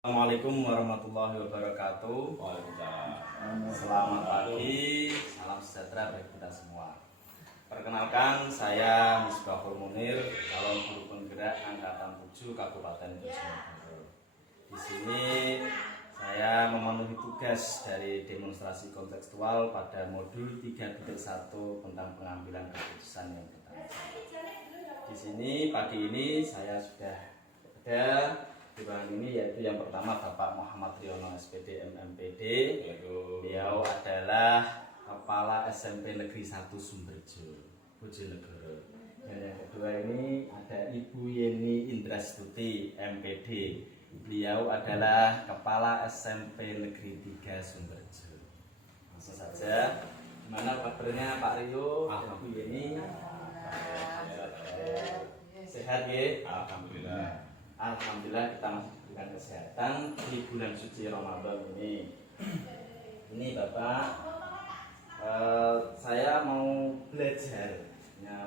Assalamualaikum warahmatullahi wabarakatuh. Waalaikumsalam. Selamat pagi, salam sejahtera bagi kita semua. Perkenalkan, saya Misbahul Munir, calon guru penggerak angkatan 7 Kabupaten Bojonegoro. Di sini saya memenuhi tugas dari demonstrasi kontekstual pada modul 3.1 tentang pengambilan keputusan yang pertama. Di sini pagi ini saya sudah ada di bahan ini, yaitu yang pertama Bapak Muhammad Riono SPD MMPD. Beliau adalah Kepala SMP Negeri 1 Sumberjo, Bojonegoro. Dan yang kedua ini ada Ibu Yeni Indrastuti MPD. Beliau adalah Kepala SMP Negeri 3 Sumberjo. Langsung saja, gimana kabarnya Pak Rio dan Bu Yeni? Sehat ya? Alhamdulillah. Alhamdulillah kita masih diberikan kesehatan di bulan suci Ramadan ini. Ini Bapak, saya mau belajar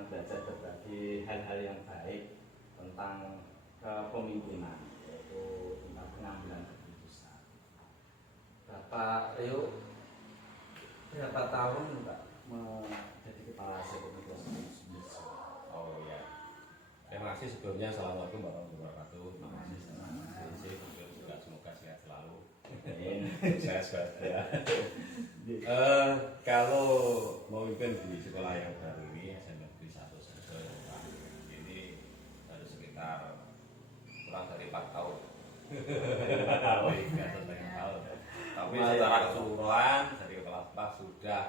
berbagi hal-hal yang baik tentang kepemimpinan, yaitu tentang pengambilan keputusan. Bapak Rio, berapa tahun Pak menjadi kepala SMP Sumberjo? Oh ya. Terima kasih sebelumnya. Assalamualaikum warahmatullahi wabarakatuh. Terima kasih. Juga semoga sehat selalu. Sehat saja. Kalau memimpin di sekolah yang baru ini SMP Negeri 1 Sumberjo ini baru sekitar kurang dari 4 tahun. Tapi secara keseluruhan dari kepala sekolah sudah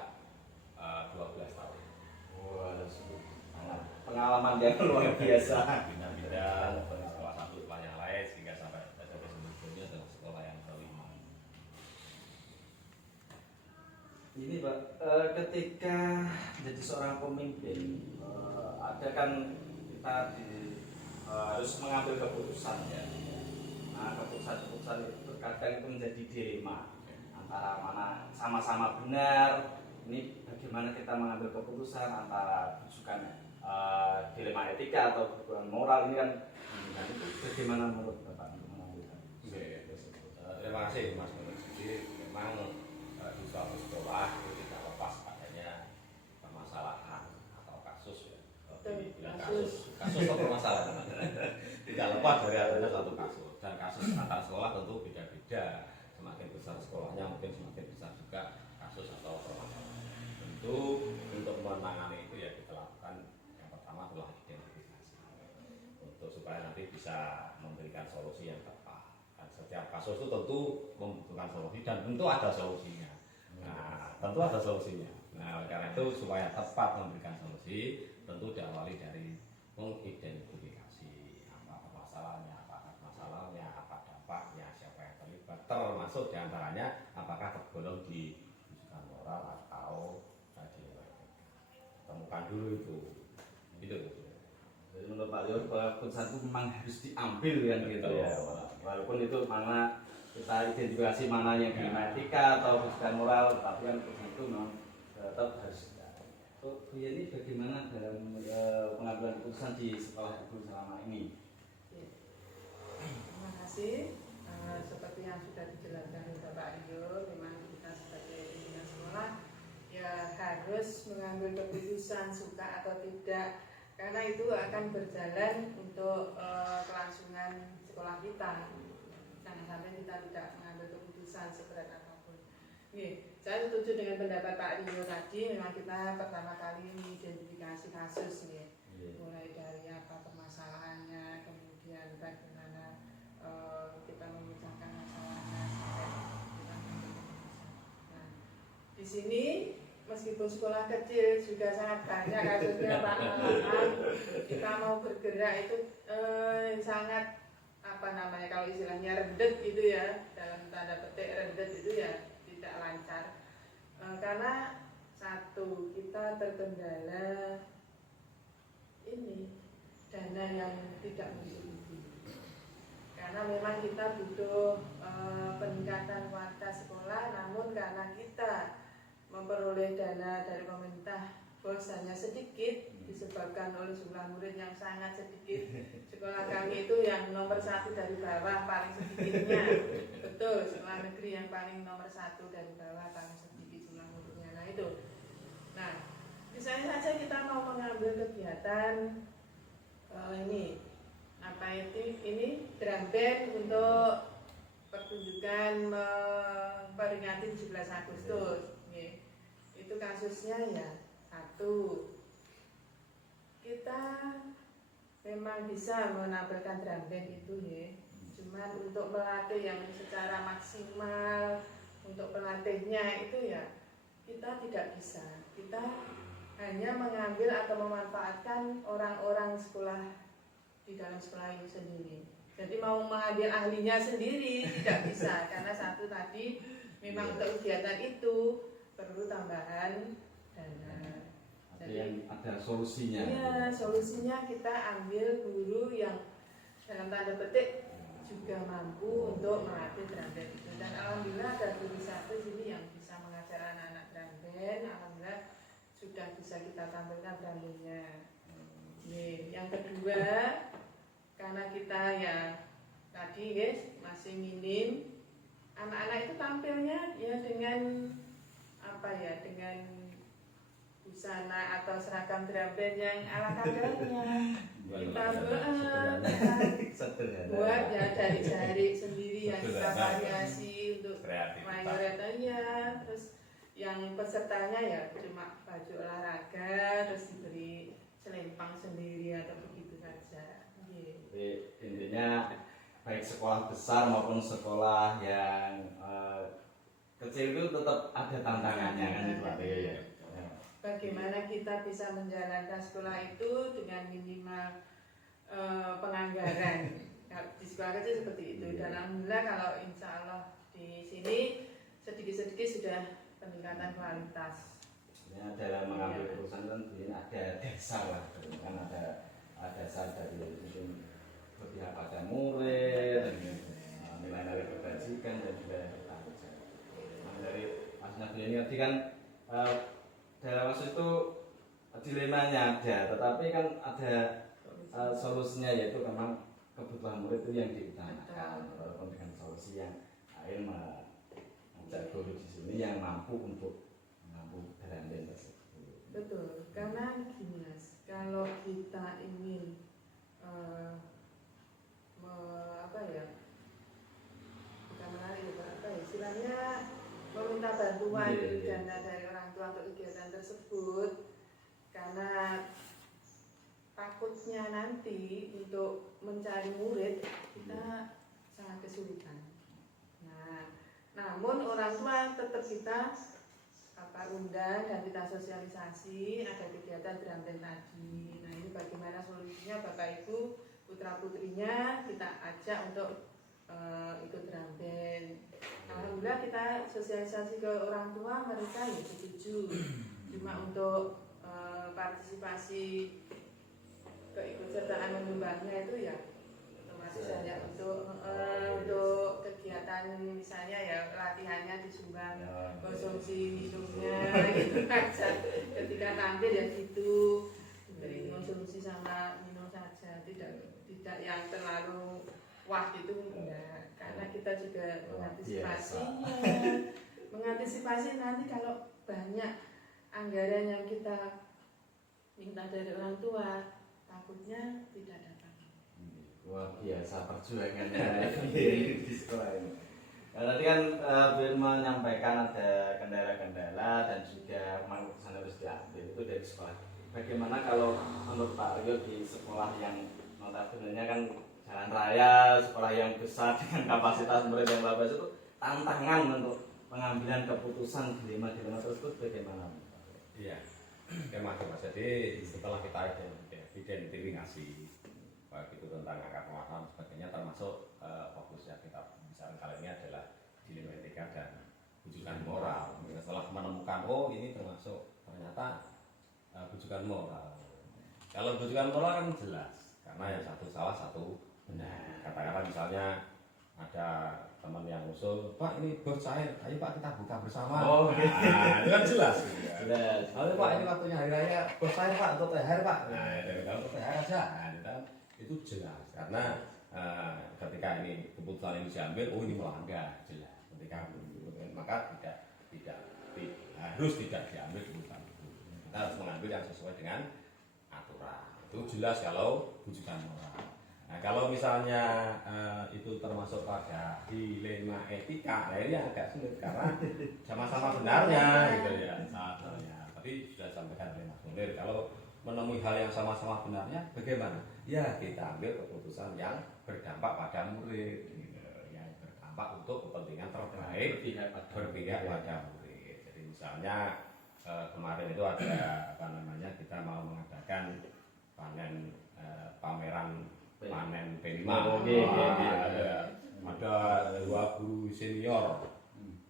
12 tahun. Pengalaman yang luar biasa. Pindah-pindah dari sekolah satu sekolah yang lain sehingga sampai SMP Sumberjo adalah sekolah yang kelima. Ini Pak, ketika menjadi seorang pemimpin, ada kan kita harus mengambil keputusan ya. Nah, keputusan-keputusan itu terkadang itu menjadi dilema antara mana sama-sama benar. Ini bagaimana kita mengambil keputusan antara rujukan dilema etika atau kebutuhan moral ini kan, dan itu bagaimana menurut Bapak untuk mengambil keputusan? Terima kasih Mas Nur. Jadi memang di suatu sekolah itu tidak lepas adanya permasalahan atau kasus ya. Bilang kasus atau permasalahan tidak lepas dari adanya satu kasus, dan kasus antar sekolah tentu beda-beda. Semakin besar sekolahnya mungkin semakin besar juga kasus atau permasalahan. Tentu untuk menangani itu ya kita lakukan yang pertama adalah identifikasi untuk supaya nanti bisa memberikan solusi yang tepat. Dan setiap kasus itu tentu membutuhkan solusi dan tentu ada solusinya. Nah, tentu ada solusinya. Nah, karena itu supaya tepat memberikan solusi tentu diawali dari mengidentifikasi apa permasalahannya, apa masalahnya, apa dampaknya, siapa yang terlibat, termasuk diantaranya apakah tergolong di rujukan moral atau temukan dulu itu. Jadi menurut Pak Leo, keputusan itu memang harus diambil kan gitu ya. Walaupun itu mana kita identifikasi mana yang dilema etika atau rujukan moral, tapi kan keputusan itu memang tetap harus ada. Bu Yeni, bagaimana dalam pengambilan keputusan di sekolah Ibu selama ini? Terima kasih. Seperti yang sudah dijelaskan oleh Bapak Rio, memang kita sebagai pimpinan sekolah ya harus mengambil keputusan suka atau tidak, karena itu akan berjalan untuk kelangsungan sekolah kita. Jangan sampai kita tidak mengambil keputusan seberat apapun. Oke, saya setuju dengan pendapat Pak Rio tadi. Memang kita pertama kali mengidentifikasi kasus nih, mulai dari apa permasalahannya, kemudian bagaimana kita memecahkan masalahnya sampai kita mengambil keputusan. Nah, di sini meskipun sekolah kecil juga sangat banyak kasusnya Pak, kita mau bergerak itu sangat kalau istilahnya redet gitu ya, dalam tanda petik redet itu ya tidak lancar, karena satu, kita terkendala ini dana yang tidak mencukupi, karena memang kita butuh peningkatan kualitas sekolah, namun karena kita memperoleh dana dari pemerintah bos hanya sedikit disebabkan oleh jumlah murid yang sangat sedikit. Sekolah kami itu yang nomor 1 dari bawah paling sedikitnya. sekolah negeri yang paling nomor 1 dari bawah paling sedikit jumlah muridnya. Nah itu. Nah, misalnya saja kita mau mengambil kegiatan ini apa itu ini drum band untuk pertunjukan memperingati 17 Agustus. Itu kasusnya ya satu, kita memang bisa menampilkan drum band itu ya, cuman untuk melatih yang secara maksimal untuk pelatihnya itu ya kita tidak bisa. Kita hanya mengambil atau memanfaatkan orang-orang sekolah di dalam sekolah itu sendiri. Jadi mau mengambil ahlinya sendiri tidak bisa, karena satu tadi memang untuk kegiatan itu perlu tambahan dana. Jadi ada solusinya. Iya, solusinya kita ambil guru yang dalam tanda petik juga mampu untuk melatih drum band itu. Dan alhamdulillah ada guru satu sini yang bisa mengajar anak-anak drum band. Alhamdulillah sudah bisa kita tampilkan drum bandnya. Yang kedua, karena kita ya tadi guys masih minim, anak-anak itu tampilnya ya dengan apa ya, dengan busana atau seragam drum band yang ala kadarnya. Kita buat ya dari jari sendiri yang kita variasi untuk mayoritasnya. Terus yang pesertanya ya cuma baju olahraga, terus diberi selempang sendiri atau begitu saja. Jadi intinya baik sekolah besar maupun sekolah yang kecil itu tetap ada tantangannya kan itu Pak ya. Bagaimana kita bisa menjalankan sekolah itu dengan minimal penganggaran. Di sekolah kecil seperti itu. Dan alhamdulillah kalau insya Allah di sini sedikit-sedikit sudah peningkatan kualitas. Ya, dalam mengambil keputusan kan ini ada dasar lah, kan ada dasar dari mungkin berpihak pada murid, dan nilai-nilai kebajikan dan juga yang bertanggung jawab. Nah, dari Mas Nabil ini tadi kan dalam kasus itu dilemanya ada, tetapi kan ada solusinya, yaitu memang kebutuhan murid itu yang diutamakan, walaupun dengan solusi yang lain mengajak guru di sini yang mampu untuk mengampu drum band tersebut. Betul, karena gini Mas, kalau kita ingin apa ya, bukan menarik apa ya, istilahnya meminta bantuan dana dari orang tua untuk kegiatan tersebut, karena takutnya nanti untuk mencari murid kita sangat kesulitan. Nah, namun orang tua tetap kita undang dan kita sosialisasi ada kegiatan drum band tadi. Nah, ini bagaimana solusinya Bapak Ibu putra putrinya kita ajak untuk ikut drum band. Alhamdulillah kita sosialisasi ke orang tua, mereka ya setuju. Cuma untuk partisipasi keikutsertaan menyumbangnya itu ya otomatis hanya untuk kegiatan misalnya ya latihannya disumbang, konsumsi minumnya gitu aja. Ketika tampil ya gitu, diberi konsumsi sama minum saja, tidak yang terlalu wah gitu enggak. Karena kita juga mengantisipasi nanti kalau banyak anggaran yang kita minta dari orang tua, takutnya tidak dapat. Luar biasa perjuangannya di sekolah ini. Nah, tadi kan beliau menyampaikan ada kendala-kendala dan juga keputusan harus diambil itu dari sekolah. Bagaimana kalau menurut Pak Rio di sekolah yang notabene kan jalan raya, sekolah yang besar dengan kapasitas murid yang luas itu tantangan untuk pengambilan keputusan dilema-dilema tersebut bagaimana? Iya, Mas. Jadi setelah kita identifikasi baik itu tentang akar permasalahan sebagainya, termasuk fokus yang kita bicara kali ini adalah dilema etika dan bujukan moral. Setelah menemukan ini termasuk ternyata bujukan moral. Kalau bujukan moral kan jelas, karena yang satu salah satu benar. Kata-kata misalnya ada teman yang usul, Pak ini bos saya, ayo Pak kita buka bersama. Nah, itu kan jelas. Jelas. Lalu Pak ini waktunya hari raya, bos saya Pak untuk THR Pak. Nah, untuk THR aja. Nah, itu jelas karena ketika ini keputusan ini diambil, ini melanggar jelas. ketika maka tidak harus tidak diambil keputusan itu. Kita harus mengambil yang sesuai dengan aturan. Itu jelas kalau rujukan moral. Nah, kalau misalnya itu termasuk pada dilema etika, nah ini agak sulit karena sama-sama benarnya gitu ya. Sebenarnya. Tapi sudah disampaikan oleh Mas Munir, kalau menemui hal yang sama-sama benarnya, bagaimana? Ya kita ambil keputusan yang berdampak pada murid, gitu. Yang berdampak untuk kepentingan terbaik berpihak pada murid. Jadi misalnya kemarin itu ada kita mau mengadakan pameran panen P5. Ada 2 guru senior.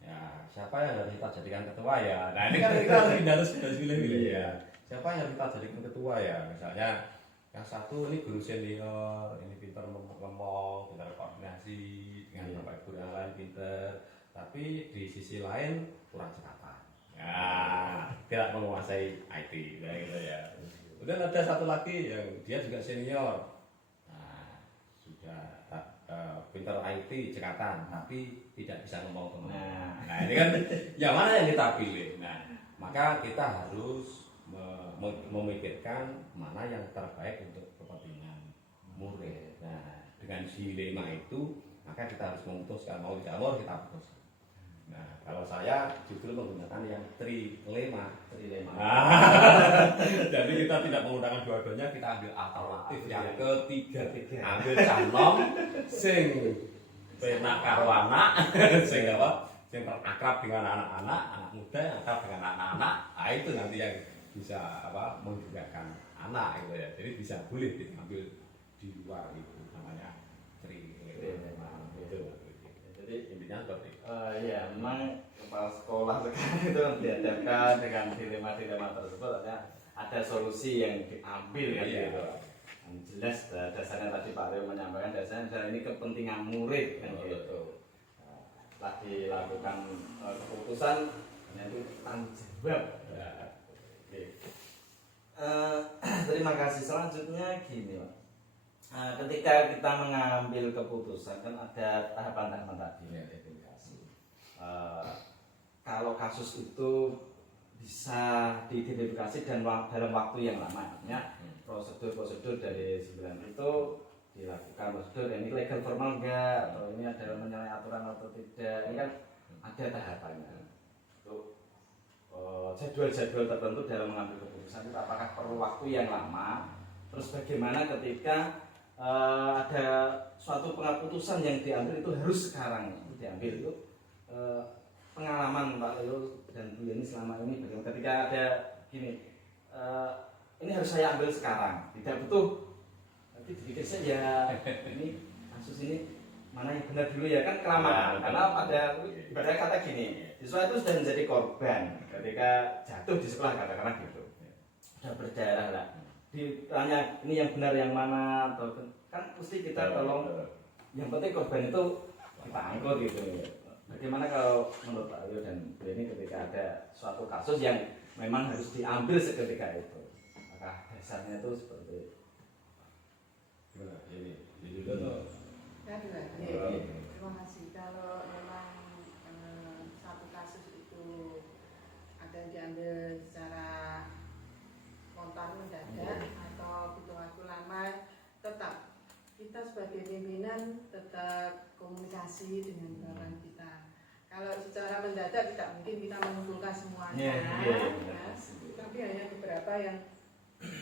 Ya, siapa yang harus kita jadikan ketua ya? Nah, ini kan kita harus pilih-pilih ya. Siapa yang kita jadikan ketua ya? Misalnya yang satu ini guru senior, ini pintar ngomong, pintar koordinasi dengan bapak ibu yang lain pintar, tapi di sisi lain kurang cekatan. Ya, tidak menguasai IT, gitu ya. Kemudian ada satu lagi yang dia juga senior. Pintar IT cekatan tapi tidak bisa ngomong kemana. Nah ini kan yang mana yang kita pilih. Nah maka kita harus memikirkan mana yang terbaik untuk kepentingan murid. Nah dengan dilema itu maka kita harus memutuskan mau tidak mau kita putuskan. Nah kalau saya justru menggunakan yang trilema. Jadi kita tidak menggunakan dua-duanya, kita ambil alternatif yang ketiga. Ambil canom sing penak karo anak, sing apa? Sing akrab dengan anak-anak, anak muda yang akrab dengan anak-anak. Nah itu nanti yang bisa menggerakkan anak gitu ya. Jadi bisa boleh diambil di luar itu namanya trilema. Jadi intinya seperti itu. Ya memang kepala sekolah sekarang itu dihadapkan dengan dilema-dilema tersebut, ada solusi yang diambil kan gitu. Yang jelas dasarnya tadi Pak Leo menyampaikan dasarnya ini kepentingan murid kan gitu. Setelah dilakukan keputusan itu tanggung jawab. Terima kasih. Selanjutnya gini Pak. Ketika kita mengambil keputusan kan ada tahapan-tahapan tadi identifikasi. Kalau kasus itu bisa diidentifikasi dan dalam waktu yang lama, artinya prosedur-prosedur dari 9 itu dilakukan prosedur ini legal formal enggak atau ini adalah menyalahi aturan atau tidak, ini kan ada tahapannya. Untuk jadwal-jadwal tertentu dalam mengambil keputusan itu apakah perlu waktu yang lama, terus bagaimana ketika ada suatu keputusan yang diambil itu harus sekarang diambil itu pengalaman Pak Leo dan Bu Yeni selama ini bagaimana ketika ada gini ini harus saya ambil sekarang, tidak butuh nanti dipikir saja ini kasus ini mana yang benar dulu ya kan kelamaan karena pada ibaratnya kata gini siswa itu sudah menjadi korban ketika jatuh di sekolah katakanlah gitu sudah berdarah lah ditanya ini yang benar yang mana atau kan mesti kita tolong yang penting korban itu kita angkut gitu. Bagaimana kalau menurut Pak Leo dan Bu ini ketika ada suatu kasus yang memang harus diambil seketika itu, apakah dasarnya itu seperti gimana ini dulu terima kasih. Kalau memang satu kasus itu ada diambil secara spontan mendadak atau butuh waktu lama, tetap kita sebagai pimpinan tetap komunikasi dengan bawahan kita. Kalau secara mendadak tidak mungkin kita mengumpulkan semuanya, tapi hanya beberapa yang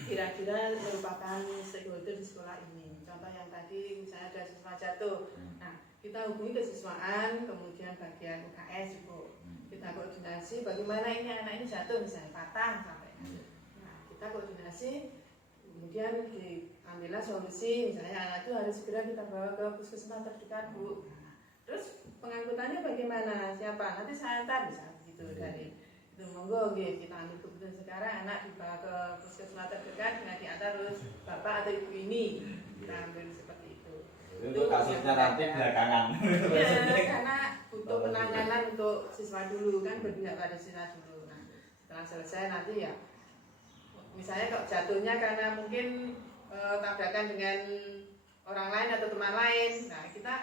kira-kira merupakan stakeholder di sekolah ini. Contoh yang tadi misalnya ada siswa jatuh, nah kita hubungi kesiswaan, kemudian bagian UKS juga kita koordinasi bagaimana ini anak ini jatuh misalnya patah sampai. Nah kita koordinasi, kemudian diambillah solusi misalnya anak itu harus segera kita bawa ke puskesmas terdekat Bu. Terus pengangkutannya bagaimana? Siapa? Nanti saya antar bisa begitu dari itu monggo kita ambil keputusan sekarang anak dibawa ke puskesmas terdekat dengan diantar terus bapak atau ibu ini kita ambil seperti itu. Itu kasusnya nanti belakangan. Ya, karena butuh penanganan untuk siswa dulu kan berpihak pada siswa dulu. Nah setelah selesai nanti ya misalnya kalau jatuhnya karena mungkin tabrakan dengan orang lain atau teman lain, nah kita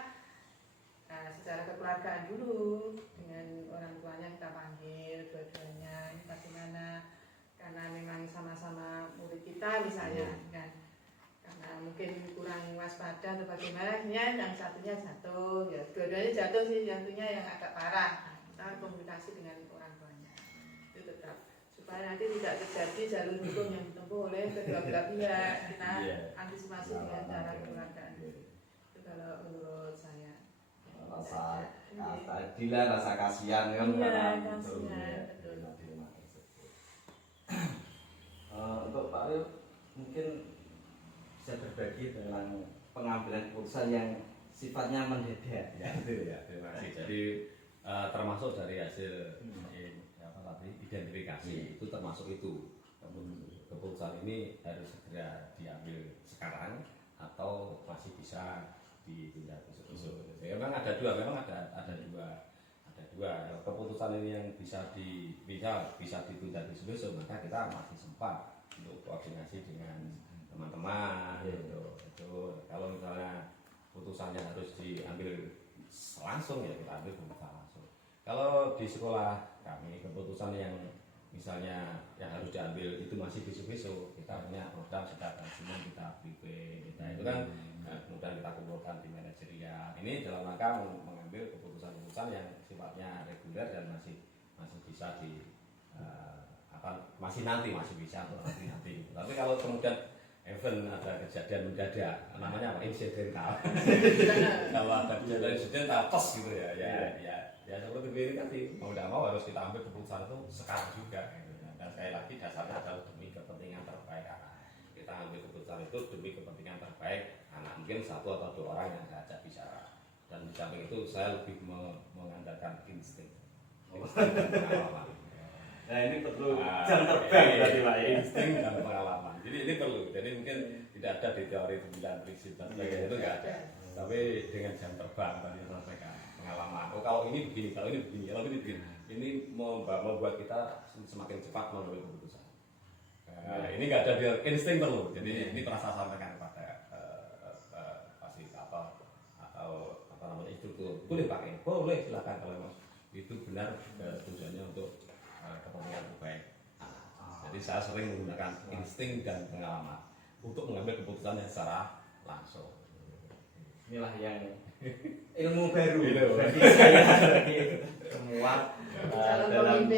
secara kekeluargaan dulu sama-sama murid kita misalnya kan, karena mungkin kurang waspada atau bagaimana, yang satunya jatuh, ya dua-duanya jatuh sih, jatuhnya yang agak parah. Nah, kita komunikasi dengan orang tuanya itu tetap supaya nanti tidak terjadi jalur hukum yang ditempuh oleh kedua belah pihak. Kita antisipasi dengan cara kekeluargaan. Itu kalau menurut saya. Rasa keadilan, rasa kasihan kan Iya, betul, kasihan, ya, betul. di rumah tersebut. Untuk Pak Ryo mungkin bisa berbagi tentang pengambilan keputusan yang sifatnya mendadak ya itu ya. Terima kasih. Jadi termasuk dari hasil apa tadi identifikasi itu termasuk itu keputusan ini harus segera diambil sekarang atau masih bisa ditunda besok-besok. Ya, memang ada dua keputusan ini yang bisa ditunda besok-besok, maka kita masih sempat untuk koordinasi dengan teman-teman gitu. Itu kalau misalnya putusannya harus diambil langsung ya kita ambil keputusan langsung. Kalau di sekolah kami keputusan yang misalnya yang harus diambil itu masih besok-besok, kita punya program sudah semua kita briefing kita itu kan kemudian kita kumpulkan di manajerial. Ini dalam rangka mengambil keputusan-keputusan yang sifatnya reguler dan masih bisa masih bisa untuk nanti. Tapi kalau kemudian event ada kejadian mendadak, namanya apa? Insidental. Kalau ada kejadian insidental tos gitu ya seperti ini nanti mau tidak mau harus kita ambil keputusan itu sekarang juga. Gitu. Dan sekali lagi dasarnya adalah demi kepentingan terbaik anak. Kita ambil keputusan itu demi kepentingan terbaik anak. Mungkin satu atau dua orang yang saya ajak bicara. Dan di samping itu saya lebih mengandalkan insting dan pengalaman. Nah ini perlu jam terbang berarti Pak ya. Insting dan pengalaman. Jadi ini perlu. Jadi mungkin tidak ada di teori 9 prinsip dan sebagainya itu enggak ada. Tapi dengan jam terbang tadi saya sampaikan pengalaman. Oh kalau ini begini, kalau ini begini, kalau ini begini. Ini membuat kita semakin cepat mengambil keputusan. Ini enggak ada di insting perlu. Jadi ini pernah saya sampaikan kepada fasilitator atau apa namanya instruktur. Boleh pakai, boleh silakan kalau memang itu benar tujuannya untuk kepentingan terbaik. Jadi saya sering menggunakan insting dan pengalaman untuk mengambil keputusan yang secara langsung. Inilah yang ilmu baru bagi saya, bagi semua dalam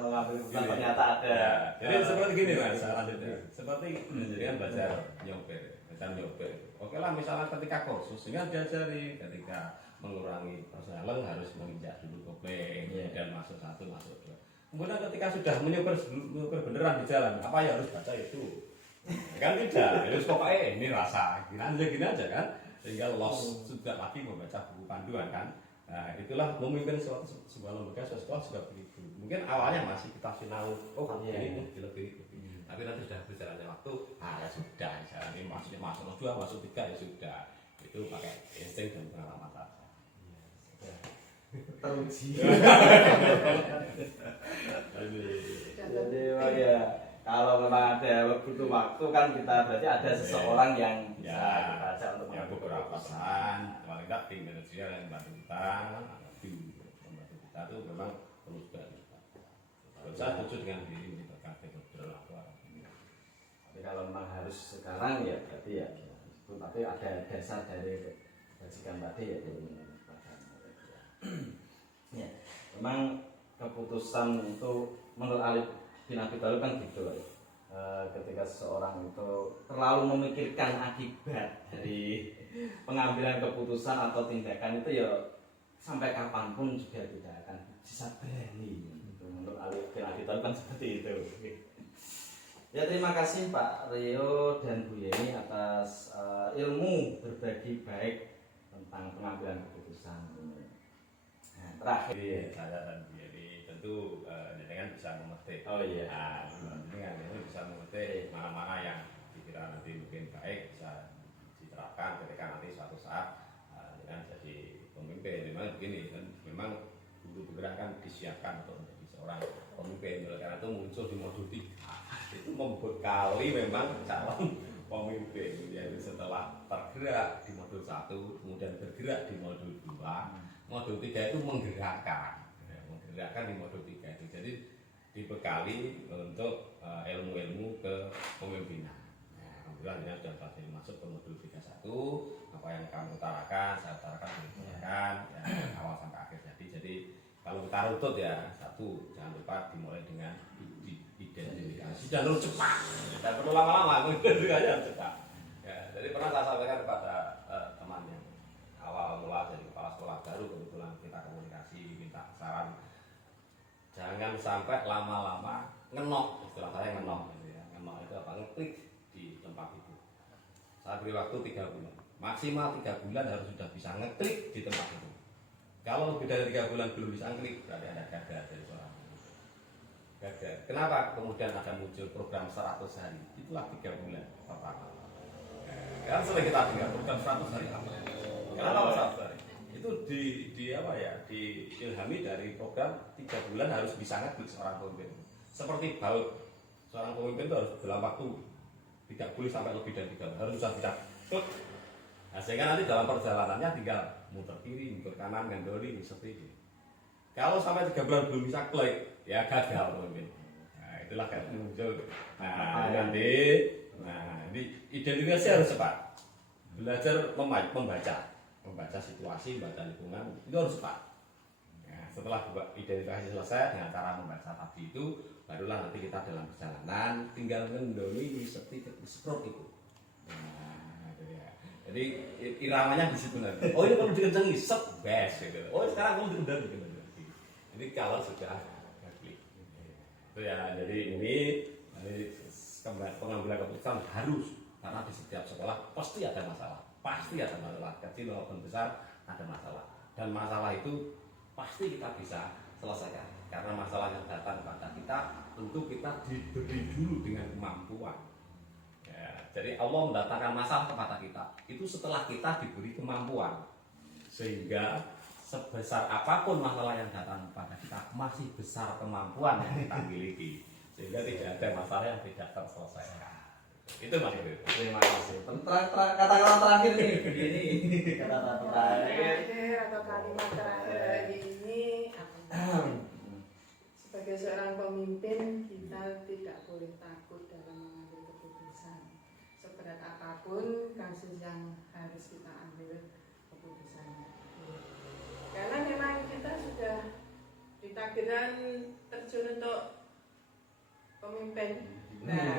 mengambil keputusan ternyata ada. Jadi seperti gini Mas, selanjutnya. Seperti menjadikan belajar nyopir. Oke lah misalnya ketika kursus dengan diajari ketika mengurangi perjalanan harus menginjak dulu kopling, kemudian masuk satu, masuk dua. Kemudian ketika sudah menyopir beneran di jalan, apa ya harus baca itu? Kan tidak, harus pokoknya ini rasa gini aja kan, sehingga los sudah lagi membaca buku panduan kan. Nah itulah memimpin sebuah lembaga sekolah juga begitu. Mungkin awalnya masih kita sinau, ini lebih. Tapi nanti sudah berjalannya waktu, ya sudah, jalan ini masuk 2, masuk 3 ya sudah. Itu pakai insting dan pengalaman saja. teruji. Jadi ya kalau memang ada butuh waktu kan kita berarti ada seseorang yang bisa kita ajak untuk ya beberapa pesan, paling tidak tim manajer yang membantu kita, membantu kita itu memang perlu juga. Saya setuju dengan diri kita kafe berlaku. Tapi kalau memang harus sekarang ya berarti ya itu, tapi ada dasar dari basikan tadi ya ya memang keputusan itu menurut Ali bin Abi Thalib kan gitu loh. Ketika seseorang itu terlalu memikirkan akibat dari pengambilan keputusan atau tindakan itu ya sampai kapanpun juga tidak akan bisa berani. Menurut Ali bin Abi Thalib kan seperti itu. Ya terima kasih Pak Ryo dan Bu Yeni atas ilmu berbagi baik tentang pengambilan keputusan ini. Nah, terakhir Saya dan Bu Yeni tentu dengan bisa mengerti. Oh iya. Dengan ini bisa mengerti mana-mana yang dikira nanti mungkin baik bisa diterapkan ketika nanti suatu saat dengan jadi pemimpin. Memang begini kan, memang guru bergerak kan disiapkan untuk menjadi seorang pemimpin. Oleh karena itu muncul di modul 3 itu membekali memang calon pemimpin. Yaitu setelah tergerak di modul 1 kemudian bergerak di modul 2, modul 3 itu menggerakkan di modul 3 itu. Jadi di dibekali untuk ilmu-ilmu kepemimpinan. Nah, alhamdulillah sudah berhasil masuk ke modul 31. Apa yang kamu utarakan, saya utarakan, ya, awal sampai akhir. Jadi kalau kita runtut ya, satu, jangan lupa dimulai dengan identifikasi dan harus cepat. Tidak perlu lama-lama, identifikasi harus cepat. Ya, jadi pernah saya sampaikan kepada teman yang awal mula jadi kepala sekolah baru, kebetulan kita komunikasi, minta saran. Jangan sampai lama-lama ngenok, istilah saya ngenok. Ya. Ngenok itu apa? Ngeklik di tempat itu. Saya beri waktu 3 bulan. Maksimal 3 bulan harus sudah bisa ngeklik di tempat itu. Kalau lebih dari 3 bulan belum bisa ngeklik, berarti ada gagal dari seorang. Gagal. Kenapa kemudian ada muncul program 100 hari? Itulah 3 bulan pertama. Kan sering kita dengar program 100 hari apa? Kenapa 100 hari? Itu diilhami dari program 3 bulan harus bisa ngeklik seorang pemimpin. Seperti baut, seorang pemimpin itu harus dalam waktu tidak boleh sampai lebih dari 3 bulan, harus bisa klik. Nah, sehingga nanti dalam perjalanannya tinggal muter kiri, muter kanan, ngendoli, seperti itu. Kalau sampai 3 bulan belum bisa klik, ya gagal pemimpin. Nah, itulah kan muncul. Nah, nanti, ini identifikasi harus cepat. Belajar membaca situasi, membaca lingkungan, itu harus cepat. Nah, setelah identifikasi selesai dengan cara membaca tadi itu, barulah nanti kita dalam perjalanan tinggal ngendoli seperti itu. Nah, itu ya. Jadi iramanya di situ nanti. Oh, ini perlu dikencengin, set, best gitu. Oh, sekarang kamu dikencengin. Jadi kalau sudah klik. Itu ya. Jadi ini pengambilan keputusan harus, karena di setiap sekolah pasti ada masalah. Pasti ada masalah, kecil maupun besar ada masalah. Dan masalah itu pasti kita bisa selesaikan. Karena masalah yang datang pada kita, tentu kita diberi dulu dengan kemampuan. Jadi Allah mendatangkan masalah kepada kita itu setelah kita diberi kemampuan, sehingga sebesar apapun masalah yang datang kepada kita masih besar kemampuan yang kita miliki, sehingga tidak ada masalah yang tidak terselesaikan. Itu Mas Ibu. Terima kasih. Kata-kata terakhir nih begini. Kata-kata terakhir atau kalimat terakhir hari ini sebagai seorang pemimpin kita tidak boleh takut dalam mengambil keputusan. Seberat apapun kasus yang harus kita ambil keputusannya. Karena memang kita sudah ditakdirkan terjun untuk pemimpin. Nah,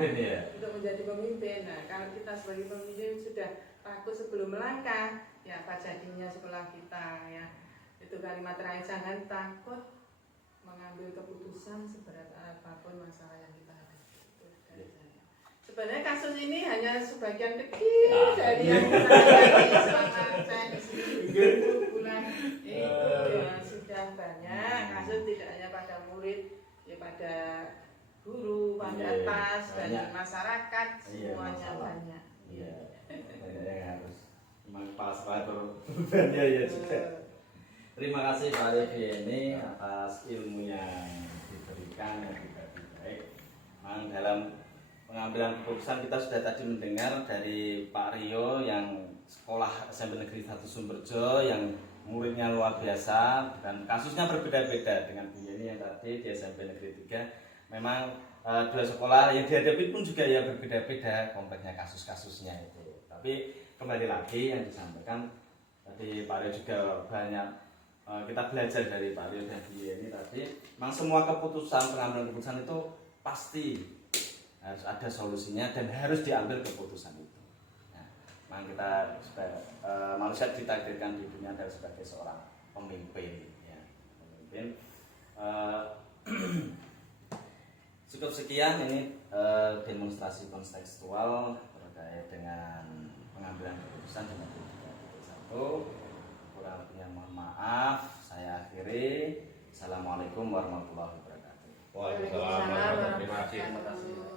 untuk menjadi pemimpin. Nah, kalau kita sebagai pemimpin sudah takut sebelum melangkah, ya apa jadinya sekolah kita ya. Itu kalimat terakhir, jangan takut mengambil keputusan seberat apapun masalah yang kita hadapi. Sebenarnya kasus ini hanya sebagian kecil dari yang kita hadapi selama saya di sini 20 bulan itu ya sudah banyak kasus, tidak hanya pada murid, ya pada guru, pada atas, dan masyarakat, semuanya banyak. Iya, banyak yang harus memang kepala sekolah berbebannya ya juga. Terima kasih Pak Levi ini atas ilmu yang diberikan yang juga baik. Memang dalam pengambilan keputusan kita sudah tadi mendengar dari Pak Rio yang sekolah SMP Negeri 1 Sumberjo yang muridnya luar biasa dan kasusnya berbeda-beda dengan Bu Yeni yang tadi di SMP Negeri 3. Memang dua sekolah yang dihadapi pun juga ya berbeda-beda kompleksnya kasus-kasusnya itu. Tapi kembali lagi yang disampaikan tadi Pak Rio juga banyak kita belajar dari Pak Rio dan Bu Yeni tadi. Memang semua keputusan, pengambilan keputusan itu pasti harus ada solusinya dan harus diambil keputusan itu. Nah, memang kita manusia ditakdirkan di dunia adalah sebagai seorang pemimpin. Ya, pemimpin. Cukup sekian ini demonstrasi kontekstual terkait dengan pengambilan keputusan dengan satu. Kurang lebihnya mohon maaf. Saya akhiri. Assalamualaikum warahmatullahi wabarakatuh. Waalaikumsalam warahmatullahi wabarakatuh. Terima kasih.